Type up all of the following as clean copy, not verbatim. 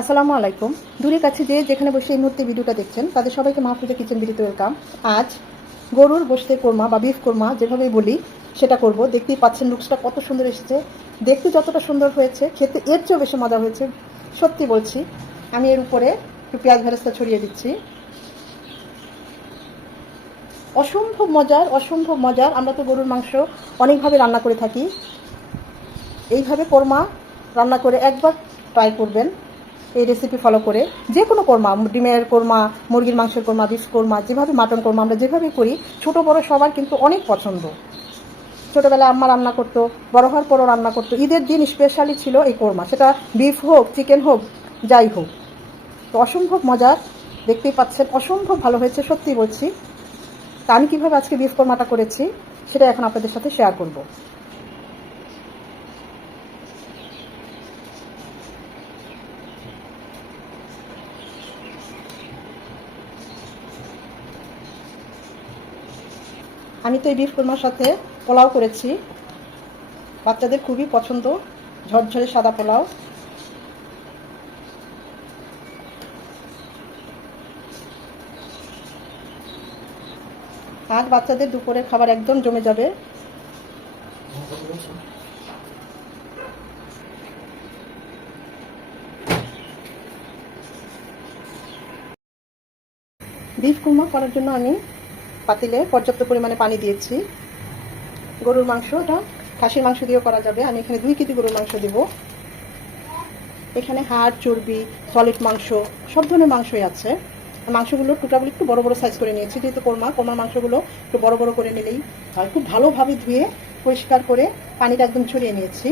আসসালামু আলাইকুম। দূরে কাছে যে যেখানে বসে এই মুহূর্তে ভিডিওটা দেখছেন তাদের সবাইকে মাহফুজা কিচেন ভিডিওতে ওয়েলকাম। আজ গরুর গোশতের কোরমা বা বিফ কোরমা যেভাবেই বলি সেটা করব। দেখতেই পাচ্ছেন লুকসটা কত সুন্দর এসেছে। দেখতে যতটা সুন্দর হয়েছে খেতে এর চেয়েও বেশি মজা হয়েছে, সত্যি বলছি। আমি এর উপরে একটু পেঁয়াজ ভেরেস্তা ছড়িয়ে দিচ্ছি। অসম্ভব মজার। আমরা তো গরুর মাংস অনেকভাবে রান্না করে থাকি, এইভাবে কোরমা রান্না করে একবার ট্রাই করবেন। এই রেসিপি ফলো করে যে কোনো কোরমা, ডিমের কোরমা, মুরগির মাংসের কোরমা, বিফ কোরমা, যেভাবে মাটন কোরমা আমরা যেভাবে করি, ছোটো বড়ো সবার কিন্তু অনেক পছন্দ। ছোটোবেলায় আম্মা রান্না করতো, বড় হওয়ার পরও রান্না করতো। ঈদের দিন স্পেশালি ছিল এই কোরমা, সেটা বিফ হোক, চিকেন হোক, যাই হোক। তো অসম্ভব মজার, দেখতেই পাচ্ছেন অসম্ভব ভালো হয়েছে, সত্যি বলছি। তা আমি কীভাবে আজকে বিফ কোরমাটা করেছি সেটা এখন আপনাদের সাথে শেয়ার করব। আমি তো এই বিফ কোরমার সাথে পোলাও করেছি, বাচ্চাদের খুবই পছন্দ, ঝরঝরে সাদা পোলাও। আজ বাচ্চাদের দুপুরের খাবার একদম জমে যাবে। বিফ কুরমা করার জন্য আমি পাতিলে পর্যাপ্ত পরিমাণে পানি দিয়েছি। গরুর মাংসটা খাসির মাংস দিয়েও করা যাবে। আমি এখানে 2 কেজি গরুর মাংস দেব। এখানে হাড়, চর্বি, সলিড মাংস, সব ধরনের মাংসই আছে। মাংসগুলোর টুকরাগুলো একটু বড় বড় সাইজ করে নিয়েছি, যেহেতু কোরমার মাংসগুলো একটু বড় বড় করে নিলেই হয়। খুব ভালোভাবে ধুয়ে পরিষ্কার করে পানিটা একদম ছড়িয়ে নিয়েছি।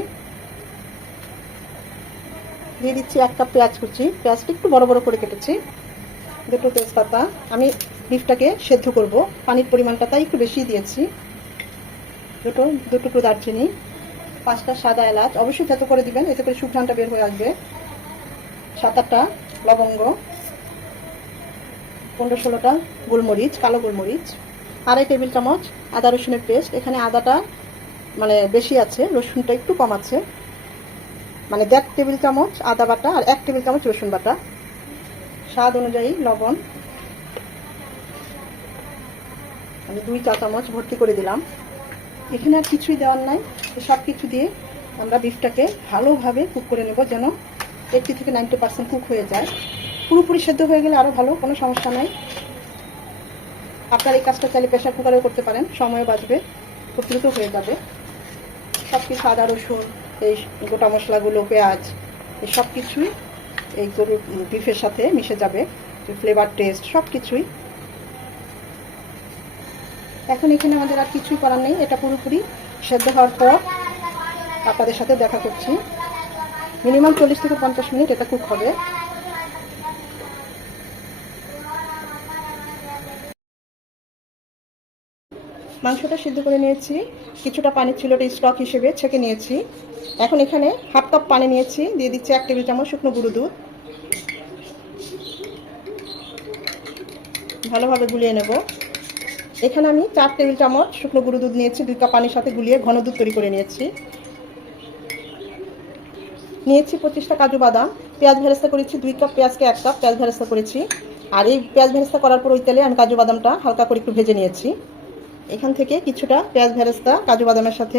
দিয়ে দিচ্ছি 1 কাপ পেঁয়াজ কুচি। পেঁয়াজটা একটু বড় বড় করে কেটেছি। 2টো তেজপাতা। আমি বিফটাকে সেদ্ধ করব, পানির পরিমাণটা তাই একটু বেশি দিয়েছি। 2 টুকরো দারচিনি, 5টা সাদা এলাচ, অবশ্যই থেতো করে দিবেন, এতে করে সুঘ্রাণটা বের হয়ে আসবে। 7-8টা লবঙ্গ, 15-16টা গোলমরিচ, কালো গোলমরিচ, 2.5 টেবিল চামচ আদা রসুনের পেস্ট। এখানে আদাটা মানে বেশি আছে, রসুনটা একটু কম আছে। মানে 1.5 টেবিল চামচ আদা বাটা আর 1 টেবিল চামচ রসুন বাটা। স্বাদ অনুযায়ী লবণ আমি 2 চা চামচ ভর্তি করে দিলাম। এখানে আর কিছুই দেওয়ার নাই। সব কিছু দিয়ে আমরা বিফটাকে ভালোভাবে কুক করে নেব, যেন 80 থেকে 90% কুক হয়ে যায়। পুরোপুরি সেদ্ধ হয়ে গেলে আরও ভালো, কোনো সমস্যা নাই। আপনার এই কাজটা চাইলে প্রেশার কুকারেও করতে পারেন, সময় বাঁচবে, খুব দ্রুত হয়ে যাবে। সব কিছু আদা রসুন, এই গোটা মশলাগুলো, পেঁয়াজ, এই সব কিছুই এই গরুর বিফের সাথে মিশে যাবে, ফ্লেভার, টেস্ট সব কিছুই। এখন এখানে আমাদের আর কিছুই করার নেই। এটা পুরোপুরি সেদ্ধ হওয়ার পর আপনাদের সাথে দেখা করছি। মিনিমাম 40 থেকে 50 মিনিট এটা কুক হবে। মাংসটা সিদ্ধ করে নিয়েছি, কিছুটা পানি ছিল, এটা স্টক হিসেবে ছেঁকে নিয়েছি। এখন এখানে 1/2 কাপ পানি নিয়েছি, দিয়ে দিচ্ছি 1 টেবিল চামচ শুকনো গুঁড়ো দুধ। ভালোভাবে গুলিয়ে নেব। এখানে আমি 4 টেবিল চামচ শুকনো গুঁড়ো দুধ নিয়েছি, 2 কাপ পানির সাথে গুলিয়ে ঘন দুধ তৈরি করে নিয়েছি। 25টা কাজু বাদাম। পেঁয়াজ ভেরেস্তা করেছি, 2 কাপ পেঁয়াজকে 1 কাপ পেঁয়াজ ভেরেস্তা করেছি। আর এই পেঁয়াজ ভেরেস্তা করার পর ওই তেলে আমি কাজু বাদামটা হালকা করে একটু ভেজে নিয়েছি। এখান থেকে কিছুটা পেঁয়াজ ভেরেস্তা কাজু বাদামের সাথে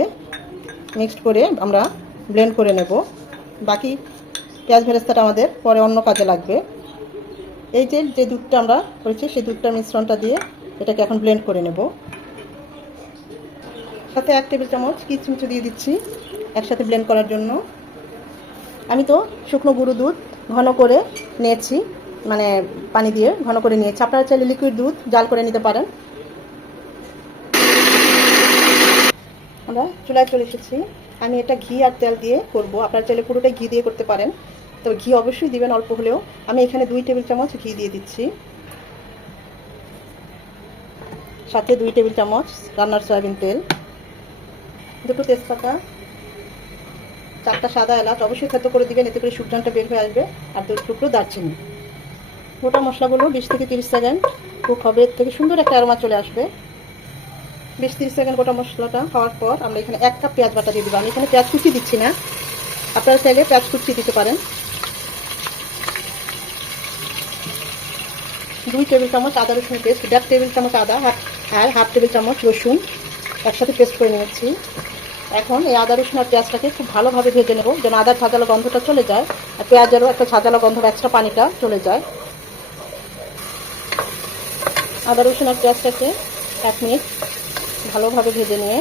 মিক্সড করে আমরা ব্লেন্ড করে নেব। বাকি পেঁয়াজ ভেরেস্তাটা আমাদের পরে অন্য কাজে লাগবে। এই যে দুধটা আমরা করেছি সেই দুধটার মিশ্রণটা দিয়ে এটাকে এখন ব্লেন্ড করে নেব। সাথে 1 টেবিল চামচ কিশমিশ দিয়ে দিচ্ছি একসাথে ব্লেন্ড করার জন্য। আমি তো শুকনো গুঁড়ো দুধ ঘন করে নিয়েছি, মানে পানি দিয়ে ঘন করে নিয়েছি। আপনারা চাইলে লিকুইড দুধ জাল করে নিতে পারেন। আমরা চুলায় চলে এসেছি। আমি এটা ঘি আর তেল দিয়ে করব, আপনারা চাইলে পুরোটাই ঘি দিয়ে করতে পারেন, তবে ঘি অবশ্যই দিবেন অল্প হলেও। আমি এখানে 2 টেবিল চামচ ঘি দিয়ে দিচ্ছি, সাথে 2 টেবিল চামচ রান্নার সয়াবিন তেল, 2টো তেজপাতা, 4টা সাদা এলাচ, অবশ্যই থেতো করে দিবেন, এতে করে সুঘ্রাণটা বের হয়ে আসবে। আর 2 টুকরো দারচিনি। গোটা মশলাগুলো 20 থেকে 30 সেকেন্ড কুক হবে, এর থেকে সুন্দর একটা অ্যারোমা চলে আসবে। 20-30 সেকেন্ড গোটা মশলাটা হওয়ার পর আমরা এখানে 1 কাপ পেঁয়াজ বাটা দিয়ে দেবো। আমি এখানে পেঁয়াজ কুচি দিচ্ছি না, আপনারা চাইলে পেঁয়াজ কুচি দিতে পারেন। 2 টেবিল চামচ আদা রসুন পেস্ট, 1.5 টেবিল চামচ আদা আর হাফ টেবিল চামচ রসুন একসাথে পেস্ট করে নিয়েছি। এখন এই আদা রসুন আর পেঁয়াজটাকে খুব ভালোভাবে ভেজে নেব, যেন আদার ঝাঁঝালো গন্ধটা চলে যায় আর পেঁয়াজেরও একটা ঝাঁঝালো গন্ধ, এক্সট্রা পানিটা চলে যায়। আদা রসুন আর পেঁয়াজটাকে 1 মিনিট ভালোভাবে ভেজে নিয়ে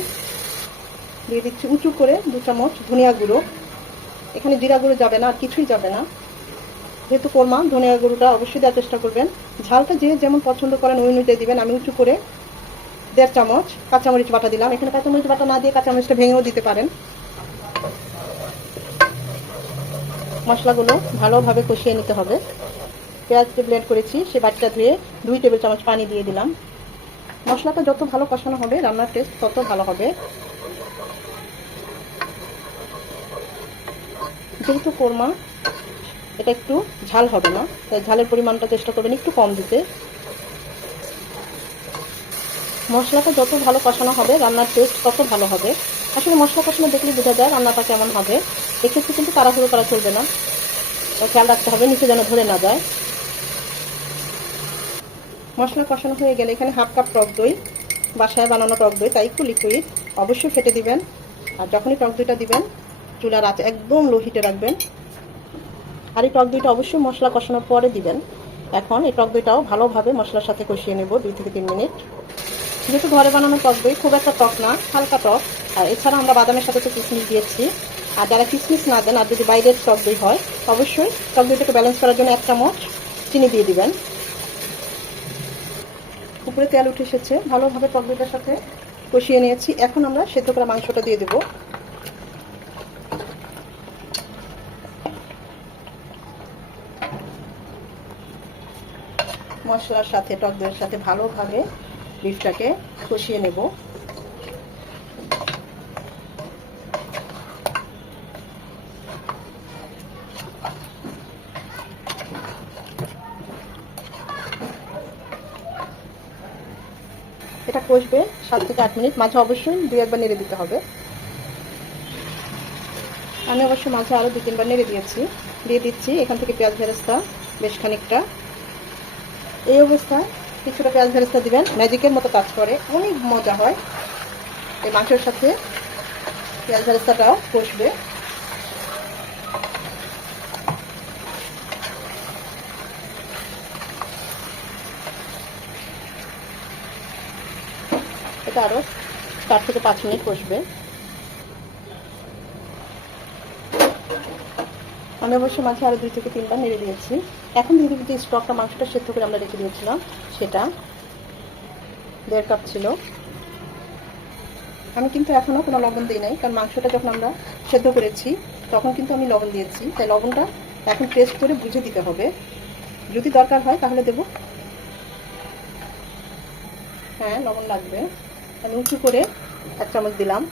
দিয়ে দিচ্ছি উঁচু করে 2 চামচ ধনিয়া গুঁড়ো। এখানে জিরা গুঁড়ো যাবে না, আর কিছুই যাবে না, যেহেতু কোরমা ধনিয়া গুঁড়োটা অবশ্যই দেওয়ার চেষ্টা করবেন। ঝালটা যে যেমন পছন্দ করেন ওই অনুযায়ী দিবেন। আমি উঁচু করে 1.5 চামচ কাঁচামরিচ বাটা দিলাম। এখানে কাঁচামরিচ বাটা না দিয়ে কাঁচামরিচটা ভেঙেও দিতে পারেন। মশলাগুলো ভালোভাবে কষিয়ে নিতে হবে। পেঁয়াজকে ব্লেন্ড করেছি, সে বাটিটা ধুয়ে 2 টেবিল চামচ পানি দিয়ে দিলাম। মশলাটা যত ভালো কষানো হবে রান্নার টেস্ট তত ভালো হবে। যেহেতু কোরমা এটা একটু ঝাল হবে না, তাই ঝালের পরিমাণটা চেষ্টা করবেন একটু কম দিতে। মশলাটা যত ভালো কষানো হবে রান্নার টেস্ট তত ভালো হবে। আসলে মশলা কষানো দেখলে বোঝা যায় রান্নাটা কেমন হবে। এক্ষেত্রে কিন্তু তাড়াহুড়ো করা চলবে না, খেয়াল রাখতে হবে নিচে যেন ধরে না যায়। মশলা কষানো হয়ে গেলে এখানে হাফ কাপ টক দই, বাসায় বানানো টক দই, তাই একটু লিকুইড, অবশ্যই ফেটে দিবেন। আর যখনই টক দইটা দিবেন চুলার আঁচ একদম লো হিটে রাখবেন। আর এই টক দইটা অবশ্যই মশলা কষানোর পরে দিবেন। এখন এই টক দইটাও ভালোভাবে মশলার সাথে কষিয়ে নেব 2 থেকে 3 মিনিট। যেহেতু ঘরে বানানো টক দই খুব একটা টক না, হালকা টক। আর এছাড়া আমরা বাদামের সাথে তো কিশমিশ দিয়েছি। আর যারা কিশমিশ না দেন আর যদি বাইরের টক দই হয়, অবশ্যই টক দইটাকে ব্যালেন্স করার জন্য 1 চামচ চিনি দিয়ে দিবেন। উপরে তেল উঠে এসেছে, ভালোভাবে টক দইটার সাথে কষিয়ে নিয়েছি। এখন আমরা সেদ্ধ করা মাংসটা দিয়ে দেব। মশলার সাথে টক দইয়ের সাথে ভালোভাবে বিফটাকে কষিয়ে নেব। এটা কষবে 7 থেকে 8 মিনিট। মাঝে অবশ্যই 2-1 বার নেড়ে দিতে হবে। আমি অবশ্য মাঝে আরও 2-3 বার নেড়ে দিয়ে দিচ্ছি এখান থেকে পেঁয়াজ বেরেস্তা বেশ খানিকটা। এই অবস্থায় কিছুটা পেঁয়াজ বেরেস্তা দিবেন, ম্যাজিকের মতো কাজ করে, অনেক মজা হয়। এই মাংসের সাথে পেঁয়াজ বেরেস্তাটাও কষবে। এটা আরও 4 থেকে 5 মিনিট কষবে। আমি অবশ্য মাঝে আরও 2 থেকে 3 বার নেড়ে দিয়েছি। এখন দিয়ে দিচ্ছি স্টকটা, মাংসটা সেদ্ধ করে আমরা রেখে দিয়েছিলাম, সেটা 1.5 কাপ ছিল। আমি কিন্তু এখনও কোনো লবণ দিই নাই, কারণ মাংসটা যখন আমরা সেদ্ধ করেছি তখন কিন্তু আমি লবণ দিয়েছি, তাই লবণটা এখন টেস্ট করে বুঝে দিতে হবে। যদি দরকার হয় তাহলে দেব। হ্যাঁ, লবণ লাগবে। আমি উঁচু করে 1 চামচ দিলাম।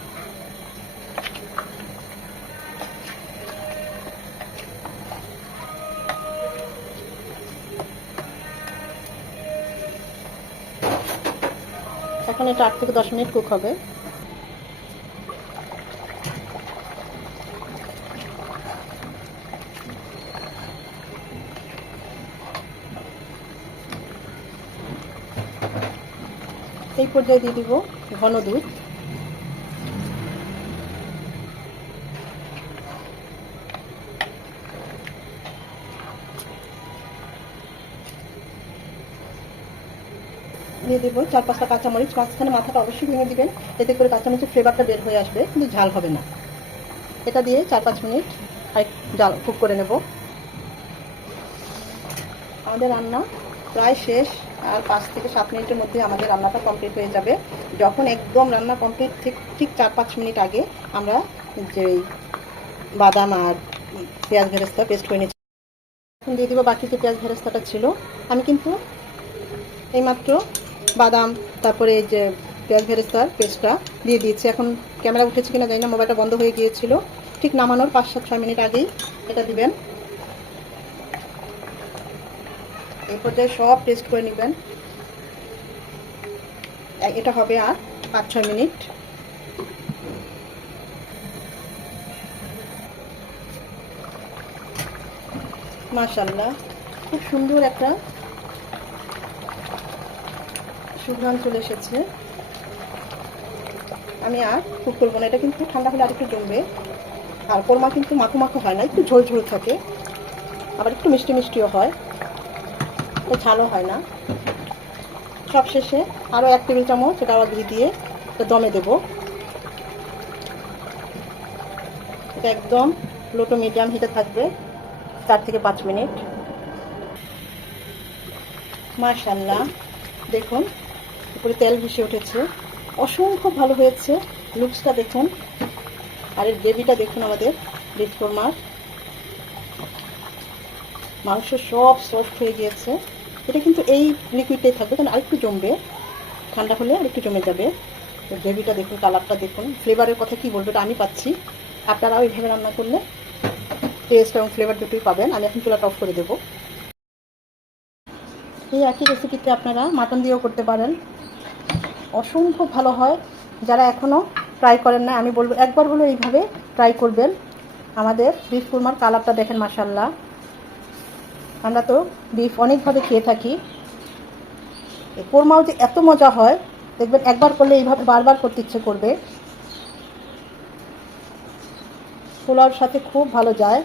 এখন এটা 8 থেকে 10 মিনিট কুক হবে। এই পর্যায়ে দিয়ে দিব ঘন দুধ। দিয়ে দেবো 4-5টা কাঁচামরিচ, মাঝখানে মাথাটা অবশ্যই ভেঙে দিবেন, এতে করে কাঁচামরিচের ফ্লেভারটা বের হয়ে আসবে, কিন্তু ঝাল হবে না। এটা দিয়ে 4-5 মিনিট জাল কুক করে নেব। আমাদের রান্না প্রায় শেষ, আর 5 থেকে 7 মিনিটের মধ্যে আমাদের রান্নাটা কমপ্লিট হয়ে যাবে। যখন একদম রান্না কমপ্লিট ঠিক 4-5 মিনিট আগে আমরা যে বাদাম আর পেঁয়াজ বেরেস্তা পেস্ট করে নিচ্ছি, এখন দিয়ে দিব বাকি যে পেঁয়াজ বেরেস্তাটা ছিল। আমি কিন্তু এইমাত্র বাদাম তারপরে এই যে পেঁয়াজ বেরেস্তার পেস্টটা দিয়ে দিয়েছি। এখন ক্যামেরা উঠেছে কিনা জানি না, মোবাইলটা বন্ধ হয়ে গিয়েছিল। ঠিক নামানোর 5-6 মিনিট আগেই এটা দিবেন। এই পর্যায়ে সব টেস্ট করে নেবেন। এটা হবে আর 5-6 মিনিট। মাশাআল্লাহ, খুব সুন্দর একটা সুঘ্রাণ চলে এসেছে। আমি আর কুক করবো না, এটা কিন্তু ঠান্ডা হলে আর একটু জমবে। আর কোরমা কিন্তু মাখো মাখো হয় না, একটু ঝোল ঝোল থাকে, আবার একটু মিষ্টি মিষ্টিও হয়, তো ঝালও হয় না। সব শেষে আরও 1 টেবিল চামচ গাওয়া ঘি দিয়ে দমে দেব। এটা একদম লো টু মিডিয়াম হিটে থাকবে 4 থেকে 5 মিনিট। মাশাআল্লাহ, দেখুন উপরে তেল ভেসে উঠেছে, অসংখ্য ভালো হয়েছে। লুকসটা দেখুন, আর এর গ্রেভিটা দেখুন। আমাদের বিফ কোরমার মাংস সব সফট হয়ে গিয়েছে। এটা কিন্তু এই লিকুইডটাই থাকবে, কারণ আরেকটু জমবে, ঠান্ডা হলে আরেকটু জমে যাবে। গ্রেভিটা দেখুন, কালারটা দেখুন, ফ্লেভারের কথা কি বলবো, এটা আমি পাচ্ছি। আপনারা ওইভাবে রান্না করলে টেস্ট এবং ফ্লেভার দুটোই পাবেন। আমি এখন চুলাটা অফ করে দেবো। এই একই রেসিপিতে আপনারা মাটন দিয়েও করতে পারেন, অসংখ্য ভালো হয়। যারা এখনও ট্রাই করেন না, আমি বলবো একবার হলো এইভাবে ট্রাই করবেন। আমাদের বিফ কুরমার কালারটা দেখেন, মাশাআল্লাহ। আমরা তো বিফ অনেকভাবে খেয়ে থাকি, কোরমাও যে এত মজা হয় দেখবেন, একবার করলে এইভাবে বারবার করতে ইচ্ছে করবে। পোলাওর সাথে খুব ভালো যায়।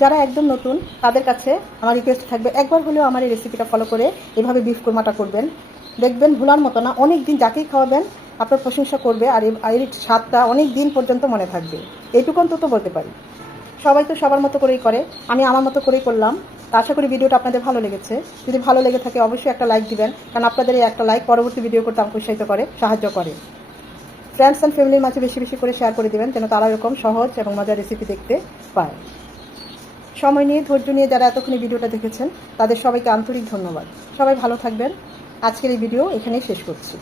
যারা একদম নতুন তাদের কাছে আমার রিকোয়েস্ট থাকবে, একবার হলেও আমার এই রেসিপিটা ফলো করে এভাবে বিফ কোরমাটা করবেন। দেখবেন ভুলার মতো না, অনেক দিন যাকেই খাওয়াবেন আপনার প্রশংসা করবে, আর এর স্বাদটা অনেক দিন পর্যন্ত মনে থাকবে। এইটুকু অন্তত বলতে পারি। সবাই তো সবার মতো করেই করে, আমি আমার মতো করেই করলাম। আশা করি ভিডিওটা আপনাদের ভালো লেগেছে। যদি ভালো লেগে থাকে অবশ্যই একটা লাইক দিবেন, কারণ আপনাদের এই একটা লাইক পরবর্তী ভিডিও করতে আমাকে উৎসাহিত করে, সাহায্য করে। ফ্রেন্ডস অ্যান্ড ফ্যামিলির মাঝে বেশি বেশি করে শেয়ার করে দেবেন, যেন তারা এরকম সহজ এবং মজার রেসিপি দেখতে পায়। সময় নিয়ে, ধৈর্য নিয়ে যারা এতক্ষণ এই ভিডিওটা দেখেছেন তাদের সবাইকে আন্তরিক ধন্যবাদ। সবাই ভালো থাকবেন। আজকের এই ভিডিও এখানেই শেষ করছি।